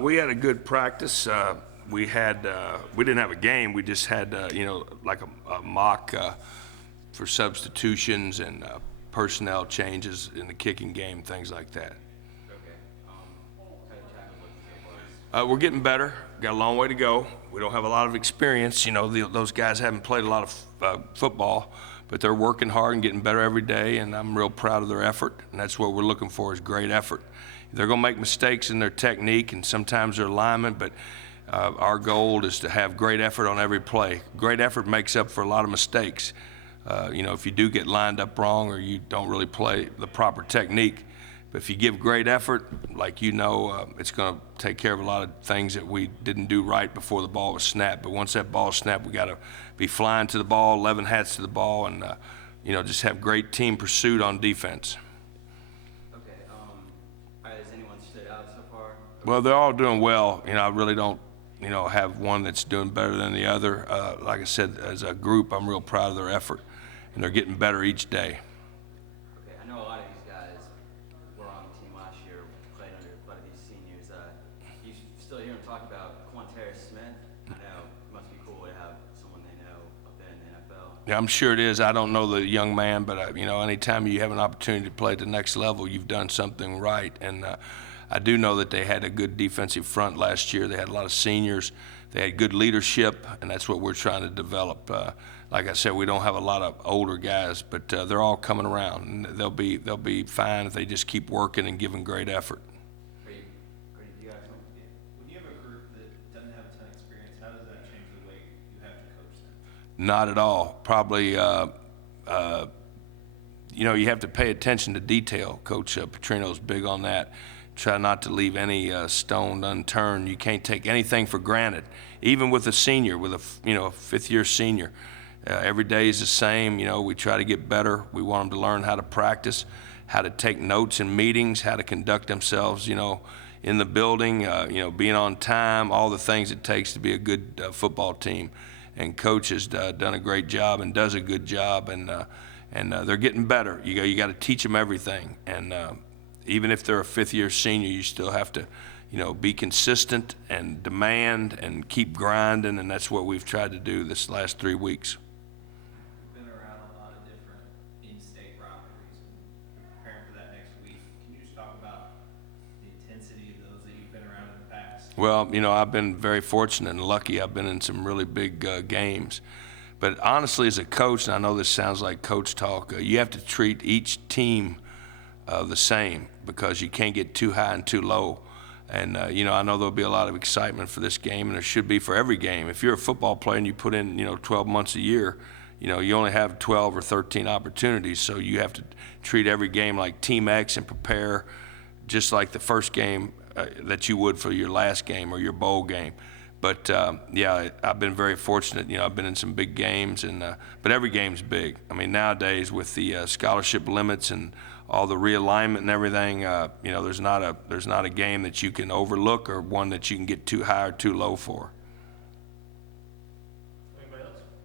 We had a good practice. We didn't have a game. We just had, like a mock for substitutions and personnel changes in the kicking game, things like that. Okay. Kind of chat with so far. We're getting better. Got a long way to go. We don't have a lot of experience. Those guys haven't played a lot of football, but they're working hard and getting better every day, and I'm real proud of their effort, and that's what we're looking for is great effort. They're going to make mistakes in their technique and sometimes their alignment, but our goal is to have great effort on every play. Great effort makes up for a lot of mistakes. If you do get lined up wrong or you don't really play the proper technique, but if you give great effort, it's going to take care of a lot of things that we didn't do right before the ball was snapped. But once that ball is snapped, we got to be flying to the ball, 11 hats to the ball, and just have great team pursuit on defense. Okay. Has anyone stood out so far? Well, they're all doing well. I really don't, have one that's doing better than the other. Like I said, as a group, I'm real proud of their effort, and they're getting better each day. Okay. I know a lot of these guys were on the team last year, played under a lot of these seniors. You still hear them talk about Quanterra Smith. I know it must be cool to have someone they know up there in the NFL. Yeah, I'm sure it is. I don't know the young man, but anytime you have an opportunity to play at the next level, you've done something right. And I do know that they had a good defensive front last year. They had a lot of seniors. They had good leadership, and that's what we're trying to develop. Like I said, we don't have a lot of older guys, but they're all coming around, and they'll be fine if they just keep working and giving great effort. Great. You got something? When you have a group that doesn't have a ton of experience, how does that change the way you have to coach them? Not at all. Probably, you have to pay attention to detail. Coach Petrino's big on that. Try not to leave any stone unturned. You can't take anything for granted. Even with a senior, with a fifth-year senior, every day is the same. We try to get better. We want them to learn how to practice, how to take notes in meetings, how to conduct themselves, in the building, being on time, all the things it takes to be a good football team. And Coach has done a great job and does a good job, and they're getting better. You got to teach them everything, and even if they're a fifth-year senior, you still have to, be consistent and demand and keep grinding, and that's what we've tried to do this last 3 weeks. We've been around a lot of different in-state rivalries and preparing for that next week. Can you just talk about the intensity of those that you've been around in the past? Well, I've been very fortunate and lucky. I've been in some really big games. But honestly, as a coach, and I know this sounds like coach talk, you have to treat each team the same, because you can't get too high and too low. And, I know there'll be a lot of excitement for this game, and there should be for every game. If you're a football player and you put in, 12 months a year, you only have 12 or 13 opportunities, so you have to treat every game like Team X and prepare just like the first game that you would for your last game or your bowl game. But, I've been very fortunate. I've been in some big games, but every game's big. I mean, nowadays with the scholarship limits and all the realignment and everything, there's not a game that you can overlook or one that you can get too high or too low for.